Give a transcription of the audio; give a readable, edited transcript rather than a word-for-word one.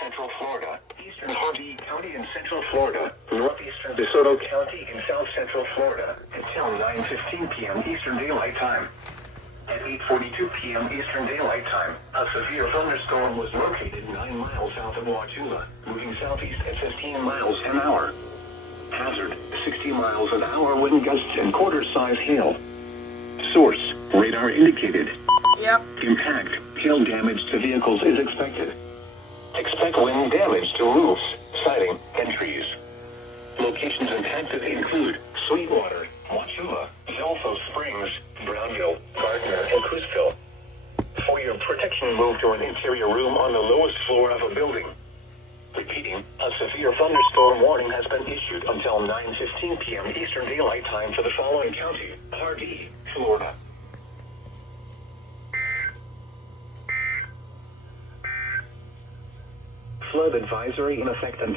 Central Florida, eastern Harvey County in Central Florida, northeastern DeSoto County in South Central Florida, until 9:15 p.m. Eastern Daylight Time. At 8:42 p.m. Eastern Daylight Time, a severe thunderstorm was located 9 miles south of Wauchula, moving southeast at 15 miles an hour. Hazard, 60 miles an hour wind gusts and quarter-size hail. Source, radar indicated. Yep. Impact, hail damage to vehicles is expected. Expect wind damage to roofs, siding, and trees. Locations impacted include Sweetwater, Wauchula, Zelfo Springs, Brownville, Gardner, and Cruiseville. For your protection, move to an interior room on the lowest floor of a building. Repeating, a severe thunderstorm warning has been issued until 9:15 p.m. Eastern Daylight Time for the following county: Harvey, Florida. Flood advisory in effect until